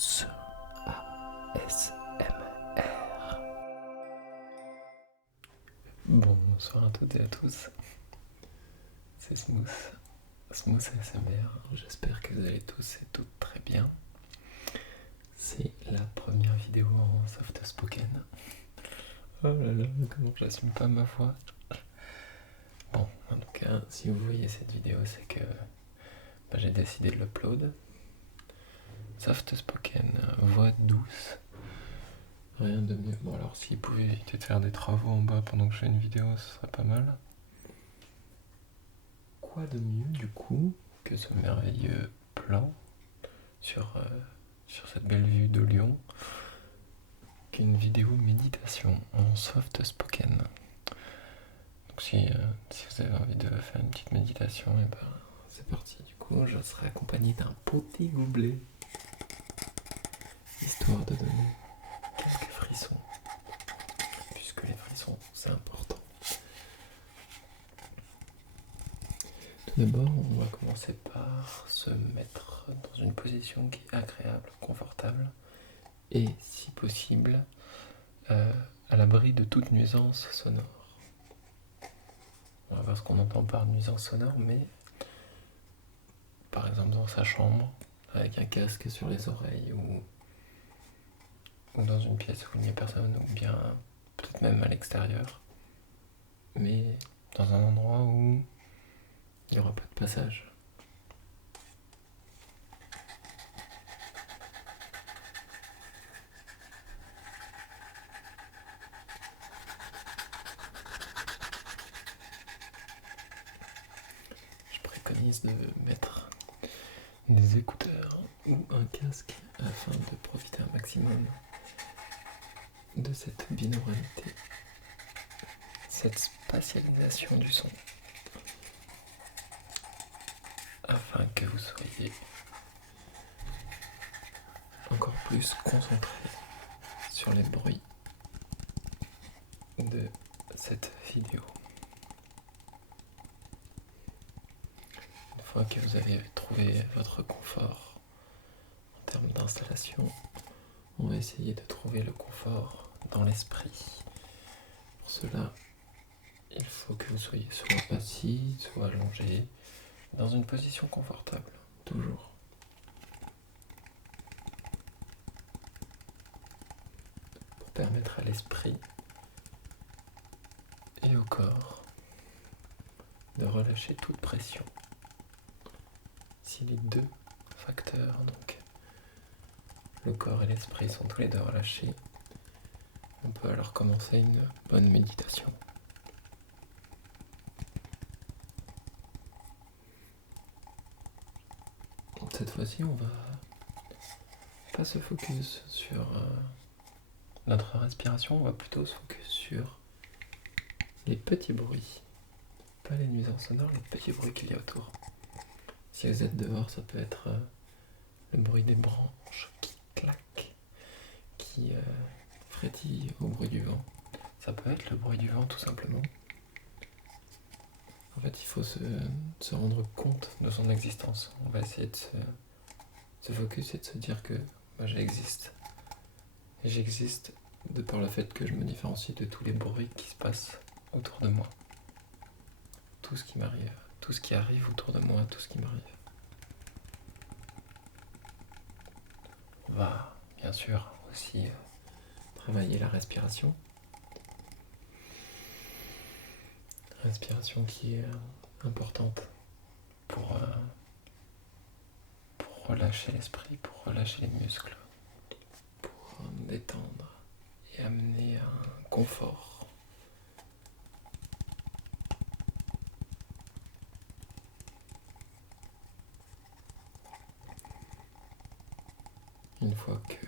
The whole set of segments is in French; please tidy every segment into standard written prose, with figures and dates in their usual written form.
tous à ASMR. Bonsoir à toutes et à tous, c'est Smooth ASMR, j'espère que vous allez tous et toutes très bien. C'est la première vidéo en soft spoken. Oh là là, comment j'assume pas ma voix. Bon, en tout cas, si vous voyez cette vidéo, c'est que j'ai décidé de l'upload. Soft spoken, voix douce, rien de mieux. Bon alors s'il pouvait éviter de faire des travaux en bas pendant que je fais une vidéo, ce serait pas mal. Quoi de mieux du coup que ce merveilleux plan sur cette belle vue de Lyon qu'une vidéo méditation en soft spoken. Donc si vous avez envie de faire une petite méditation, et c'est parti. Du coup je serai accompagné d'un petit gobelet, histoire de donner quelques frissons, puisque les frissons c'est important. Tout d'abord, on va commencer par se mettre dans une position qui est agréable, confortable et, si possible, à l'abri de toute nuisance sonore. On va voir ce qu'on entend par nuisance sonore, mais par exemple dans sa chambre, avec un casque sur les oreilles, ou dans une pièce où il n'y a personne, ou bien peut-être même à l'extérieur, mais dans un endroit où il n'y aura pas de passage. Je préconise de mettre des écouteurs ou un casque afin de profiter un maximum de cette binauralité, cette spatialisation du son, afin que vous soyez encore plus concentré sur les bruits de cette vidéo. Une fois que vous avez trouvé votre confort en termes d'installation, on va essayer de trouver le confort dans l'esprit. Pour cela, il faut que vous soyez soit assis, soit allongé, dans une position confortable, toujours. Pour permettre à l'esprit et au corps de relâcher toute pression. Si les deux facteurs, donc le corps et l'esprit, sont tous les deux relâchés, on peut alors commencer une bonne méditation. Cette fois-ci, on va pas se focus sur notre respiration, on va plutôt se focus sur les petits bruits, pas les nuisances sonores, les petits bruits qu'il y a autour. Si vous êtes dehors, ça peut être le bruit des branches qui claquent, qui frétillent au bruit du vent. Ça peut être le bruit du vent tout simplement. En fait, il faut se rendre compte de son existence. On va essayer de se focus et de se dire que j'existe. Et j'existe de par le fait que je me différencie de tous les bruits qui se passent autour de moi. Tout ce qui m'arrive, tout ce qui arrive autour de moi, tout ce qui m'arrive. On va bien sûr aussi travailler la respiration. Respiration qui est importante pour relâcher l'esprit, pour relâcher les muscles, pour nous détendre et amener un confort. Une fois que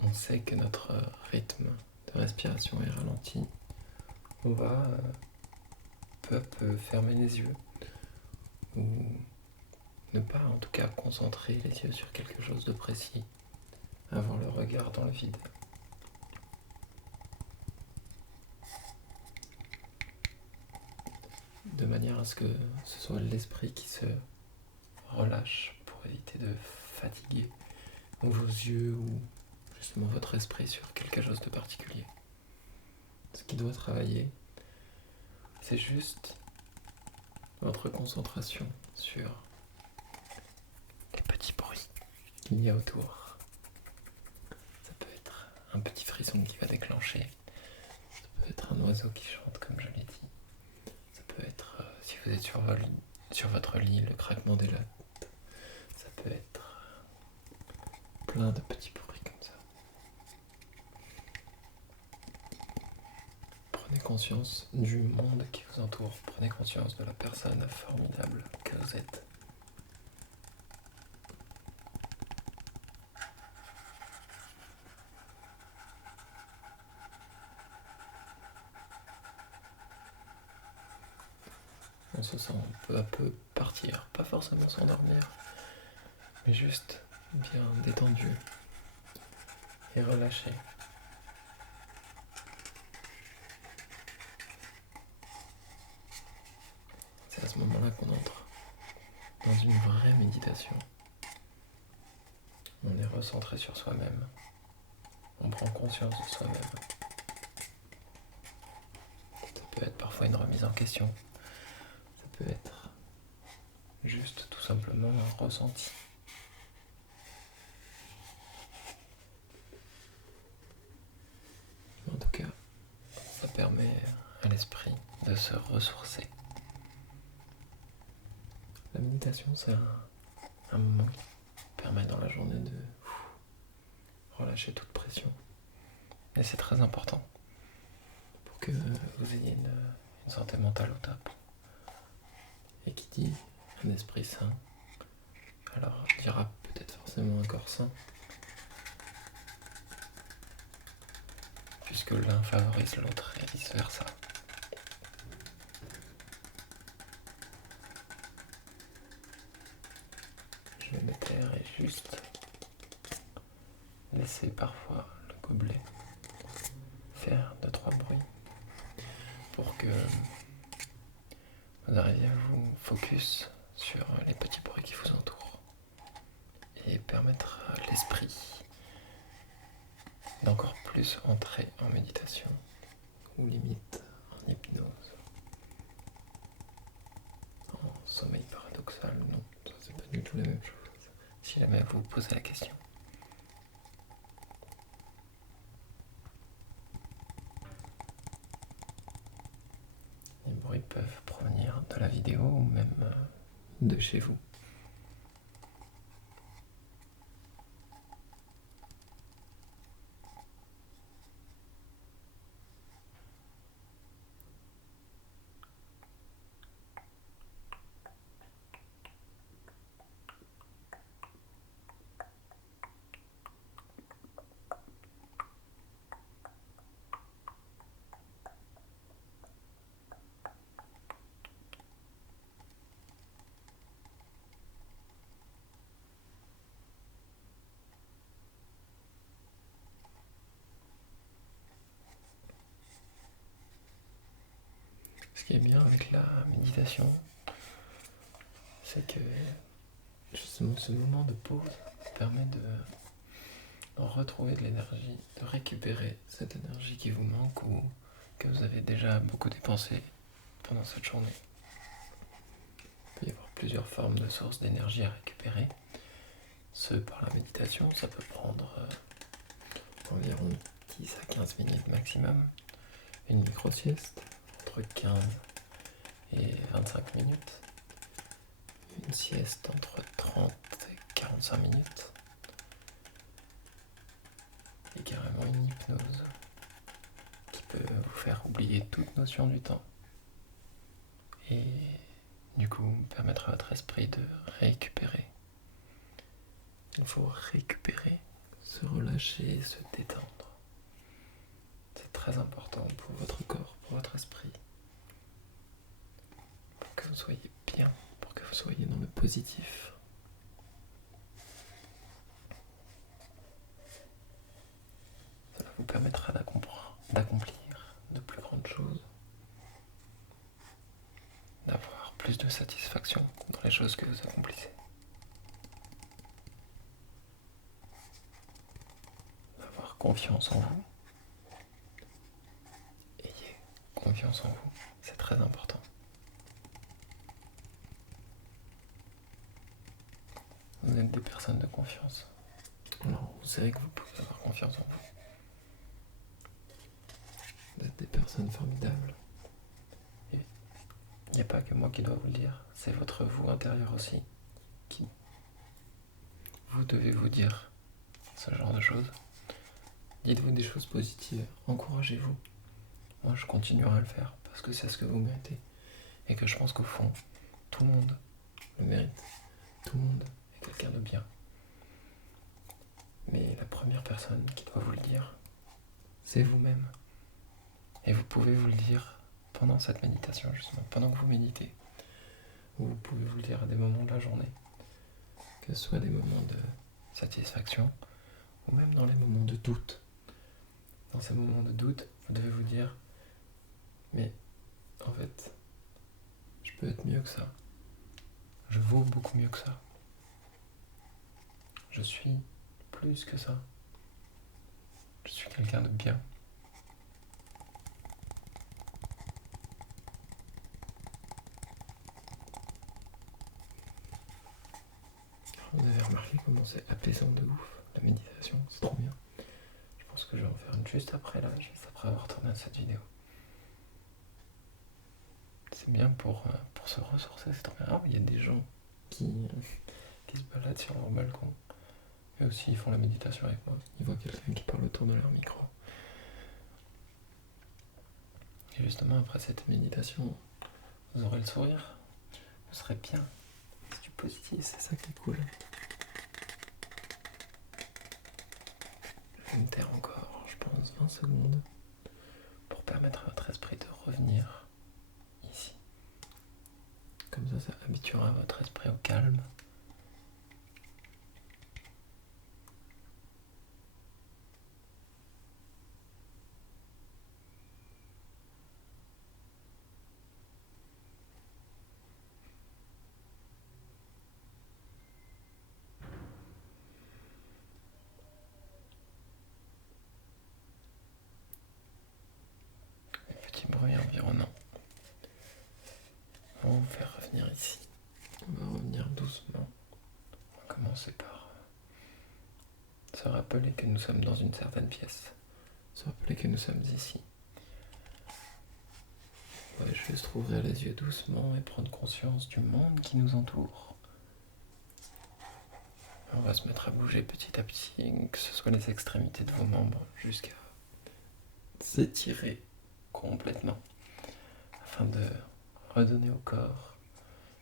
on sait que notre rythme de respiration est ralenti, on va peu à peu fermer les yeux, ou ne pas en tout cas concentrer les yeux sur quelque chose de précis, avoir le regard dans le vide. De manière à ce que ce soit l'esprit qui se relâche pour éviter de fatiguer vos yeux ou justement votre esprit sur quelque chose de particulier. Ce qui doit travailler, c'est juste votre concentration sur les petits bruits qu'il y a autour. Ça peut être un petit frisson qui va déclencher, ça peut être un oiseau qui chante comme je l'ai dit, ça peut être, si vous êtes sur votre lit, le craquement des lattes, ça peut être plein de petits bruits comme ça. Prenez conscience du monde qui vous entoure, prenez conscience de la personne formidable que vous êtes. On se sent peu à peu partir, pas forcément s'endormir, mais juste bien détendu et relâché. C'est à ce moment-là qu'on entre dans une vraie méditation. On est recentré sur soi-même. On prend conscience de soi-même. Ça peut être parfois une remise en question. Ça peut être juste tout simplement un ressenti. En tout cas, ça permet à l'esprit de se ressourcer. La méditation, c'est un moment qui permet dans la journée de relâcher toute pression. Et c'est très important pour que vous ayez une santé mentale au top. Et qui dit un esprit sain, alors dira peut-être forcément un corps sain, puisque l'un favorise l'autre et vice versa. Je vais me taire et juste laisser parfois le gobelet faire 2-3 bruits pour que vous arriviez à vous focus sur les petits bruits qui vous entourent et permettre à l'esprit d'encore plus entrer en méditation ou limite en hypnose, en sommeil paradoxal. Non, ça c'est pas du tout la même chose. Si jamais vous vous posez la question. Les bruits peuvent provenir de la vidéo ou même de chez vous. Ce qui est bien avec la méditation, c'est que justement ce moment de pause permet de retrouver de l'énergie, de récupérer cette énergie qui vous manque ou que vous avez déjà beaucoup dépensée pendant cette journée. Il peut y avoir plusieurs formes de sources d'énergie à récupérer. Ce par la méditation, ça peut prendre environ 10 à 15 minutes maximum. Une micro-sieste, entre 15 et 25 minutes. Une sieste entre 30 et 45 minutes. Et carrément une hypnose qui peut vous faire oublier toute notion du temps. Et du coup, permettre à votre esprit de récupérer. Il faut récupérer, se relâcher, se détendre. C'est très important pour votre corps, pour votre esprit. Pour que vous soyez bien, pour que vous soyez dans le positif. Cela vous permettra d'accomplir de plus grandes choses, d'avoir plus de satisfaction dans les choses que vous accomplissez. confiance en vous. Ayez confiance en vous, c'est très important. Vous êtes des personnes de confiance. Alors, vous savez que vous pouvez avoir confiance en vous. Vous êtes des personnes formidables. Et il n'y a pas que moi qui dois vous le dire, c'est votre vous intérieur aussi. Qui vous devez vous dire ce genre de choses. Dites-vous des choses positives, encouragez-vous. Moi, je continuerai à le faire parce que c'est ce que vous méritez. Et que je pense qu'au fond, tout le monde le mérite. Tout le monde est quelqu'un de bien. Mais la première personne qui doit vous le dire, c'est vous-même. Et vous pouvez vous le dire pendant cette méditation, justement, pendant que vous méditez. Ou vous pouvez vous le dire à des moments de la journée. Que ce soit des moments de satisfaction, ou même dans les moments de doute. Dans ces moments de doute, vous devez vous dire, mais en fait, je peux être mieux que ça. Je vaux beaucoup mieux que ça. Je suis plus que ça. Je suis quelqu'un de bien. Vous avez remarqué comment c'est apaisant de ouf, la méditation, c'est trop bien. Je pense que je vais en faire une juste après avoir tourné cette vidéo. C'est bien pour se ressourcer, c'est trop bien. Ah, il y a des gens qui se baladent sur leur balcon. Et aussi, ils font la méditation avec moi. Ils voient quelqu'un qui parle autour de leur micro. Et justement, après cette méditation, vous aurez le sourire. Vous serez bien. C'est du positif, c'est ça qui est cool. Je vais me taire encore, je pense, 20 secondes pour permettre à votre esprit de revenir ici. Comme ça habituera votre esprit au calme. Petit bruit environnant. On va vous faire revenir ici. On va revenir doucement. On va commencer par se rappeler que nous sommes dans une certaine pièce. Se rappeler que nous sommes ici. On va juste ouvrir les yeux doucement et prendre conscience du monde qui nous entoure. On va se mettre à bouger petit à petit, que ce soit les extrémités de vos membres, jusqu'à s'étirer complètement, afin de redonner au corps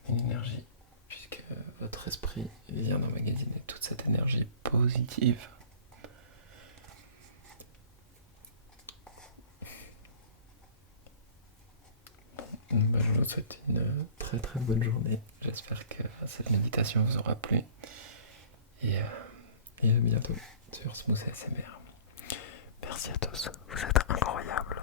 une énergie, puisque votre esprit vient d'emmagasiner toute cette énergie positive. Je vous souhaite une très très bonne journée. J'espère que cette méditation vous aura plu. Et à bientôt sur Smooth ASMR. Merci à tous, vous êtes incroyables.